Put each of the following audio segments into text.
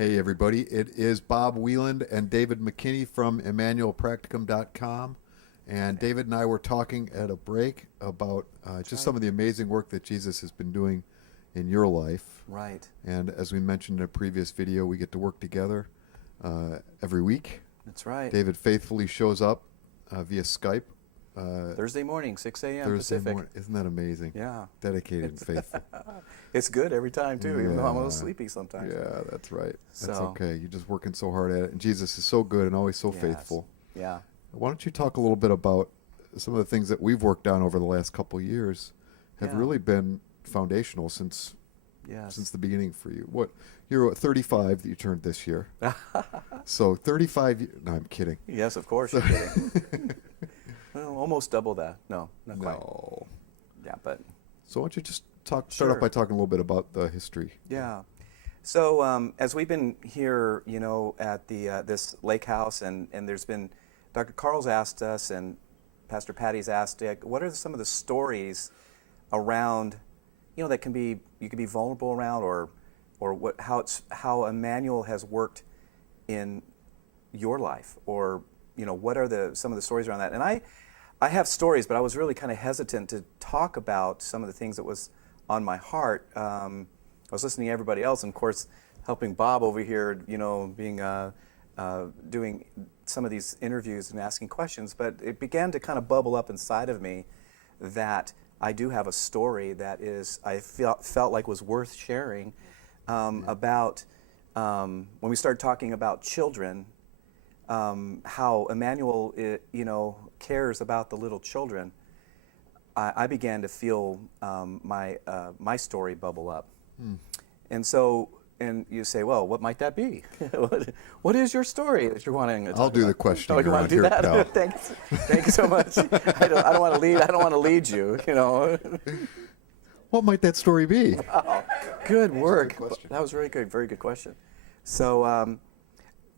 Hey everybody, it is Bob Wieland and David McKinney from ImmanuelPracticum.com. And David and I were talking at a break about just some of the amazing work that Jesus has been doing in your life. Right. And as we mentioned in a previous video, we get to work together every week. That's right. David faithfully shows up via Skype. Thursday morning, 6 a.m. Thursday Pacific. morning. Isn't that amazing? Yeah. Dedicated and faithful. It's good every time, too, even though I'm a little sleepy sometimes. Yeah, that's right. That's So- okay. You're just working so hard at it. And Jesus is so good and always so Yes. faithful. Yeah. Why don't you talk a little bit about some of the things that we've worked on over the last couple of years have Yeah. really been foundational since Yes. the beginning for you. You're 35 that you turned this year. So 35 no, I'm kidding. Yes, of course you're kidding. Well, almost double that. No, not quite. No. Yeah, but So why don't you just start Sure. off by talking a little bit about the history. yeah. So as we've been here, at the this lake house, and there's been, Dr. Carl's asked us, and Pastor Patty's asked, what are some of the stories around, that you can be vulnerable around, or how Immanuel has worked in your life, or what are some of the stories around that? And I have stories, but I was really kind of hesitant to talk about some of the things that was on my heart. I was listening to everybody else, and of course, helping Bob over here, being doing some of these interviews and asking questions. But it began to kind of bubble up inside of me that I do have a story that I felt like was worth sharing about when we started talking about children. How Immanuel, cares about the little children. I began to feel my story bubble up, and so, and you say, well, what might that be? What is your story that you're wanting to talk I'll do the about? questioning Oh, you want around to do here, that? pal. Thanks, thank you so much. I don't want to lead. I don't want to lead you. What might that story be? Oh, good work. good question. That was very good. Very good question. So,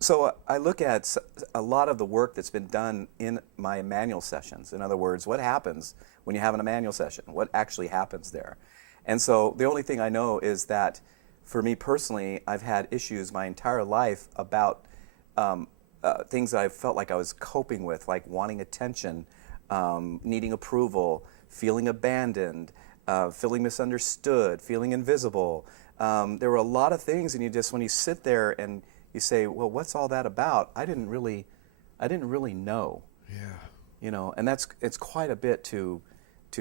so I look at a lot of the work that's been done in my Immanuel sessions. In other words, what happens when you have an Immanuel session? What actually happens there? And so the only thing I know is that for me personally, I've had issues my entire life about things that I felt like I was coping with, like wanting attention, needing approval, feeling abandoned, feeling misunderstood, feeling invisible. There were a lot of things, and when you sit there and you say, well, what's all that about? I didn't really know. Yeah. And it's quite a bit to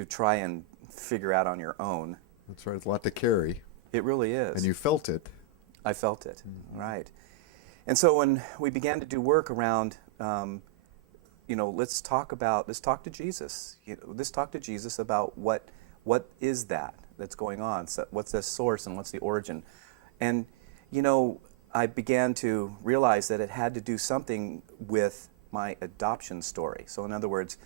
try and figure out on your own. That's right. It's a lot to carry. It really is. And you felt it. I felt it, right. And so when we began to do work around, let's talk to Jesus. Let's talk to Jesus about what is that's going on. So what's the source and what's the origin? And, I began to realize that it had to do something with my adoption story. So in other words,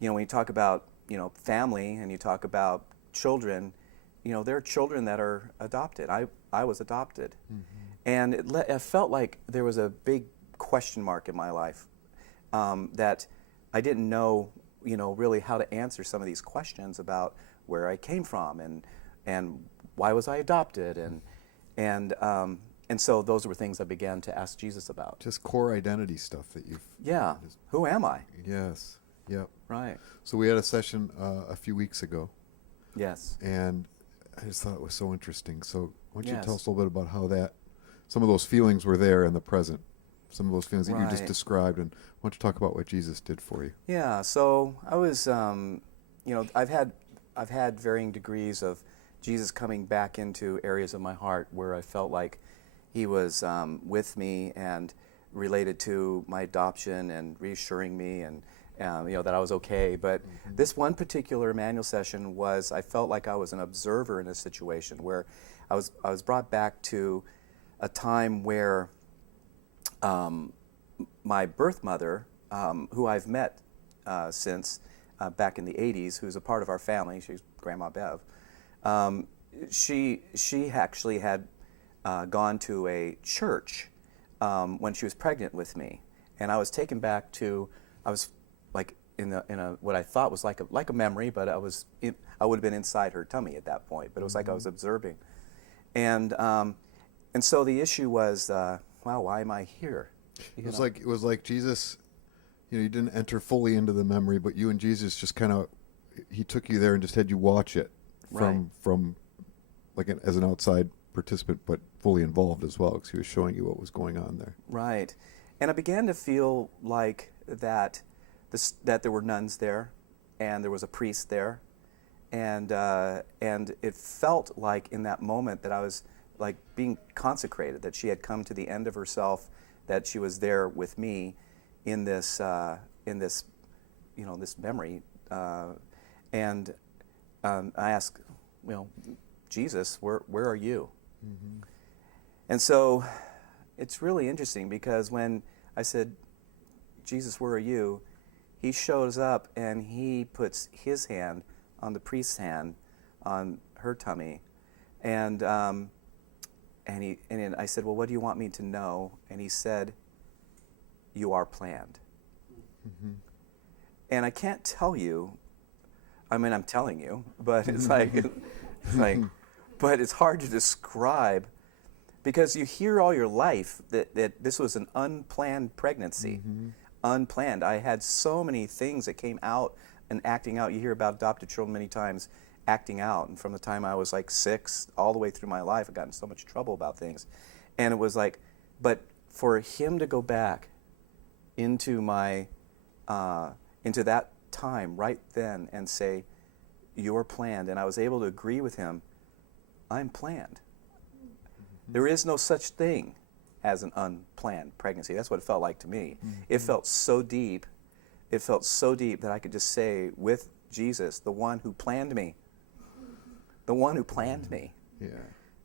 when you talk about, family and you talk about children, there are children that are adopted. I was adopted. And it felt like there was a big question mark in my life that I didn't know, really how to answer some of these questions about where I came from and why was I adopted, and so those were things I began to ask Jesus about. Just core identity stuff that you've... Yeah. Who am I? Yes. Yep. Right. So we had a session a few weeks ago, Yes. and I just thought it was so interesting. So why don't you Yes. tell us a little bit about how some of those feelings were there in the present, some of those feelings that you just Right. described, and why don't you talk about what Jesus did for you? Yeah. So I was, I've had varying degrees of Jesus coming back into areas of my heart where I felt like He was with me and related to my adoption and reassuring me and that I was okay. But this one particular Immanuel session I felt like I was an observer in a situation where I was brought back to a time where my birth mother, who I've met since back in the 80s, who's a part of our family, she's Grandma Bev, she actually had gone to a church when she was pregnant with me, and I was taken back to, I was like in a what I thought was like a memory, but I would have been inside her tummy at that point, but it was like I was observing, and and so the issue was, wow, why am I here? It was like Jesus, you didn't enter fully into the memory, but you and Jesus just kind of, he took you there and just had you watch it from like as an outside participant, but fully involved as well, because he was showing you what was going on there. Right. And I began to feel like that there were nuns there, and there was a priest there, and it felt like in that moment that I was like being consecrated, that she had come to the end of herself, that she was there with me in this this memory, and I asked, Jesus, where are you? Mm-hmm. And so it's really interesting, because when I said, Jesus, where are you? He shows up and he puts his hand on the priest's hand on her tummy, and I said, well, what do you want me to know? And he said, you are planned. Mm-hmm. And I can't tell you. I mean, I'm telling you, but it's but it's hard to describe, because you hear all your life that this was an unplanned pregnancy. Mm-hmm. Unplanned. I had so many things that came out and acting out. You hear about adopted children many times acting out, and from the time I was like 6 all the way through my life, I got in so much trouble about things. And it was like, but for him to go back into my into that time right then and say, you're planned, and I was able to agree with him, I'm planned. Mm-hmm. There is no such thing as an unplanned pregnancy. That's what it felt like to me. Mm-hmm. It felt so deep. It felt so deep that I could just say with Jesus, the one who planned me, the one who planned me. Yeah.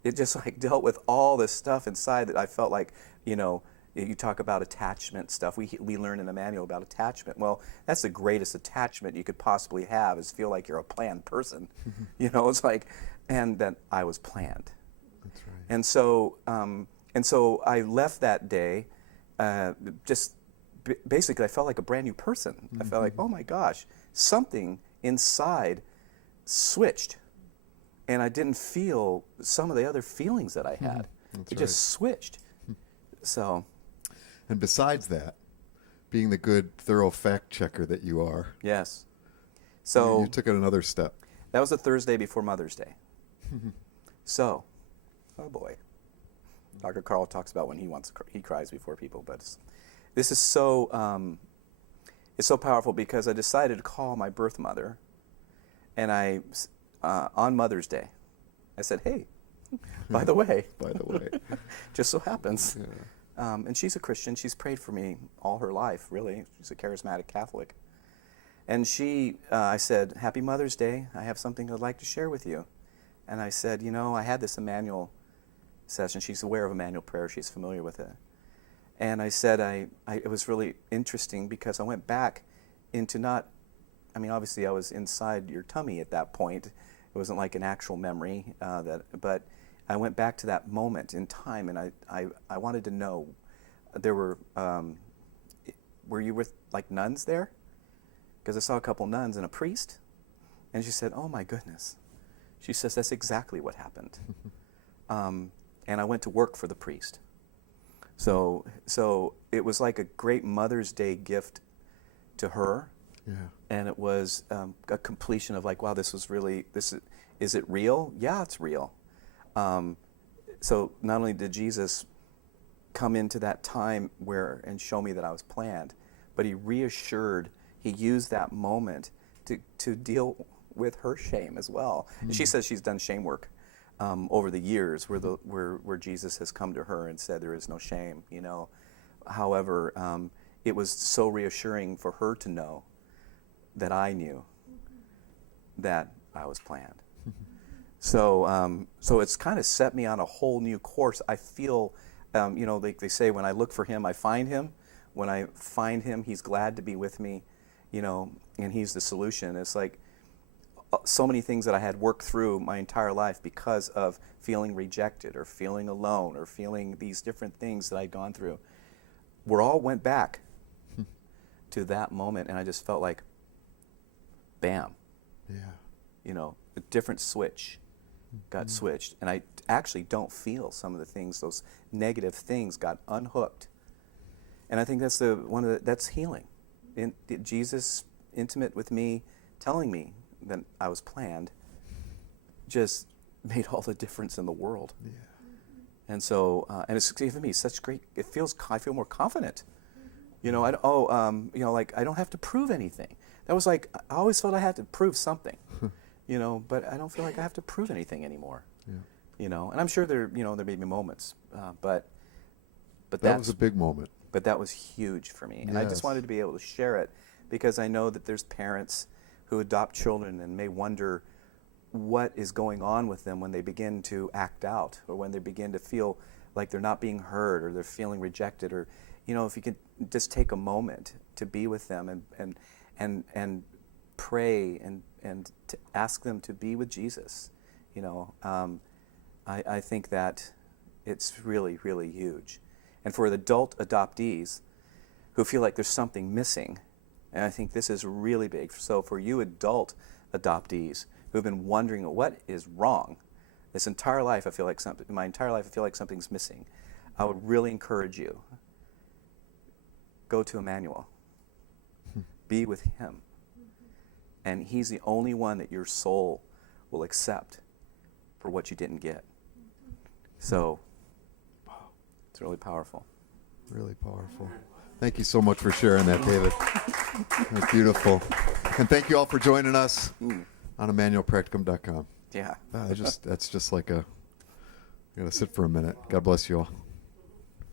It just like dealt with all this stuff inside that I felt like, you talk about attachment stuff. We learn in Immanuel about attachment. Well, that's the greatest attachment you could possibly have, is feel like you're a planned person. It's like, and that I was planned. That's right. And so I left that day, basically I felt like a brand new person. Mm-hmm. I felt like, oh my gosh, something inside switched, and I didn't feel some of the other feelings that I had. That's it right. just switched. So. And besides that, being the good, thorough fact checker that you are. Yes. So you took it another step. That was the Thursday before Mother's Day. So, oh boy. Dr. Carl talks about when he cries before people, but this is so it's so powerful, because I decided to call my birth mother, and I on Mother's Day, I said, hey, by the way, just so happens. Yeah. And she's a Christian. She's prayed for me all her life, really. She's a charismatic Catholic. And I said, Happy Mother's Day. I have something I'd like to share with you. And I said, I had this Immanuel session. She's aware of Immanuel Prayer. She's familiar with it. And I said, it was really interesting, because I went back into obviously I was inside your tummy at that point. It wasn't like an actual memory, but I went back to that moment in time, and I wanted to know, there were you with like nuns there? Because I saw a couple nuns and a priest. And she said, oh my goodness. She says, that's exactly what happened. And I went to work for the priest. So it was like a great Mother's Day gift to her. Yeah. And it was a completion of like, wow, is it real? Yeah, it's real. So not only did Jesus come into that time and show me that I was planned, but he used that moment to deal with her shame as well. Mm-hmm. And she says she's done shame work over the years, where Jesus has come to her and said there is no shame. However, it was so reassuring for her to know that I knew that I was planned. So it's kind of set me on a whole new course. I feel, like they say, when I look for him, I find him. When I find him, he's glad to be with me, and he's the solution. It's like so many things that I had worked through my entire life because of feeling rejected or feeling alone or feeling these different things that I'd gone through, all went back to that moment, and I just felt like, bam. Yeah. A different switch. got switched, and I actually don't feel some of the things, those negative things got unhooked. And I think that's that's healing. Jesus, intimate with me, telling me that I was planned, just made all the difference in the world. Yeah. And so, and it's given me such great. I feel more confident. You know, like I don't have to prove anything. That was like I always felt I had to prove something. You know, but I don't feel like I have to prove anything anymore. Yeah. You know, and I'm sure there may be moments, but that was a big moment. But that was huge for me, and I just wanted to be able to share it because I know that there's parents who adopt children and may wonder what is going on with them when they begin to act out, or when they begin to feel like they're not being heard, or they're feeling rejected, or if you could just take a moment to be with them and pray and to ask them to be with Jesus, I think that it's really, really huge. And for the adult adoptees who feel like there's something missing, and I think this is really big. So for you adult adoptees who've been wondering what is wrong, my entire life I feel like something's missing, I would really encourage you, go to Immanuel. Be with him. And he's the only one that your soul will accept for what you didn't get. So, it's really powerful. Really powerful. Thank you so much for sharing that, David. That's beautiful. And thank you all for joining us on ImmanuelPracticum.com. Yeah. That's just like I gotta sit for a minute. God bless you all.